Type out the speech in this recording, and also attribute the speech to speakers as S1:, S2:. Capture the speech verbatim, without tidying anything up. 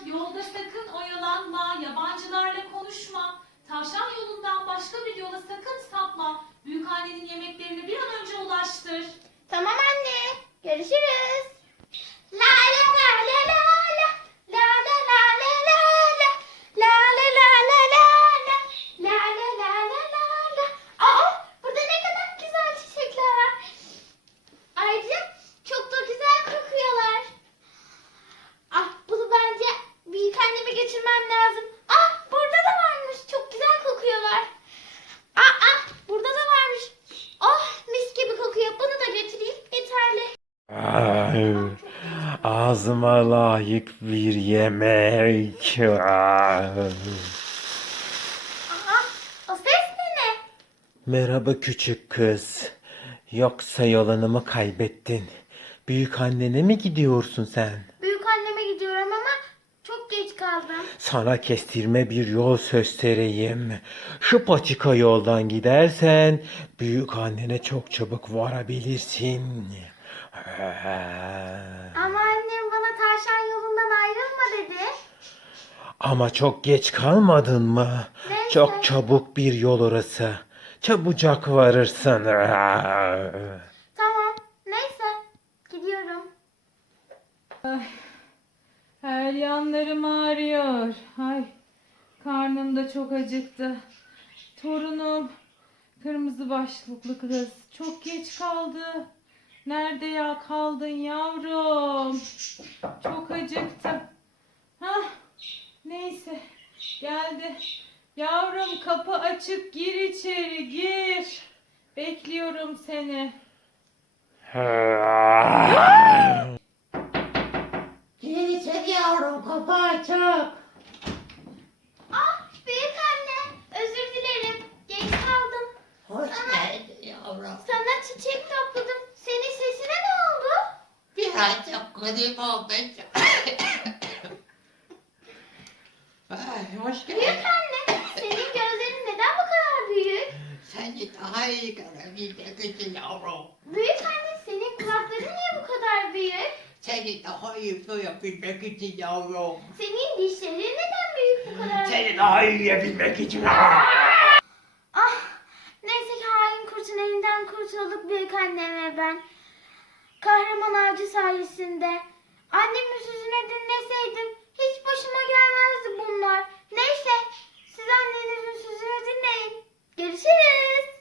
S1: Yolda sakın oyalanma, yabancılarla konuşma. Tavşan yolundan başka bir yola sakın sapma. Büyükannenin yemeklerini bir an önce ulaştır.
S2: Tamam anne. Görüşürüz. La la la la la la. La la la la la la. La la la la la la. La la la la la la. Aa, burada ne kadar güzel çiçekler var. Ayrıca çok da güzel kokuyorlar. Ah, bunu bence büyük anneme götürmem lazım. Ah, burada da varmış. Çok güzel kokuyorlar. Ah, ah, burada da varmış. Oh, mis gibi kokuyor. Bunu da götüreyim. Yeterli.
S3: Ay, ağzıma layık bir yemek. Ay.
S2: Aha, o ses de ne?
S3: Merhaba küçük kız. Yoksa yolunu mu kaybettin? Büyük annene mi gidiyorsun sen?
S2: Büyük anneme gidiyorum ama çok geç kaldım.
S3: Sana kestirme bir yol göstereyim. Şu patika yoldan gidersen büyük annene çok çabuk varabilirsin.
S2: Ama annem bana tavşan yolundan ayrılma dedi.
S3: Ama çok geç kalmadın mı?
S2: Neyse.
S3: Çok çabuk bir yol orası. Çabucak varırsın.
S2: Tamam, neyse. Gidiyorum.
S1: Her yanlarım ağrıyor. Ay, karnım da çok acıktı. Torunum, kırmızı başlıklı kız, çok geç kaldı. Nerede ya kaldın yavrum? Çok acıktım. Hah, neyse, geldi. Yavrum, kapı açık, gir içeri, gir. Bekliyorum seni.
S4: Gir içeri yavrum, kapı açık.
S2: Ah, büyük anne. Özür dilerim. Geç kaldım.
S4: Hoş
S2: Sana-
S4: geldin yavrum.
S2: Sana çiçek topladım. Senin sesine ne oldu?
S4: Birazcık grip oldum. Ay, hoş
S2: Büyük
S4: geldin.
S2: anne, senin gözlerin neden bu kadar büyük?
S4: Seni daha iyi görebilmek için yavrum.
S2: Büyük anne, senin kulakların niye bu kadar büyük?
S4: Seni daha iyi duyabilmek için yavrum.
S2: Senin dişlerin neden büyük bu kadar?
S4: Seni daha iyi yiyebilmek için.
S2: Ah, neyse ki hain kurtun elinden kurtulduk büyük annem ve ben. Kahraman avcı sayesinde. Annemin sözünü dinleseydim hiç başıma gelmezdi bunlar. Neyse, siz annenizin sözünü dinleyin. Görüşürüz.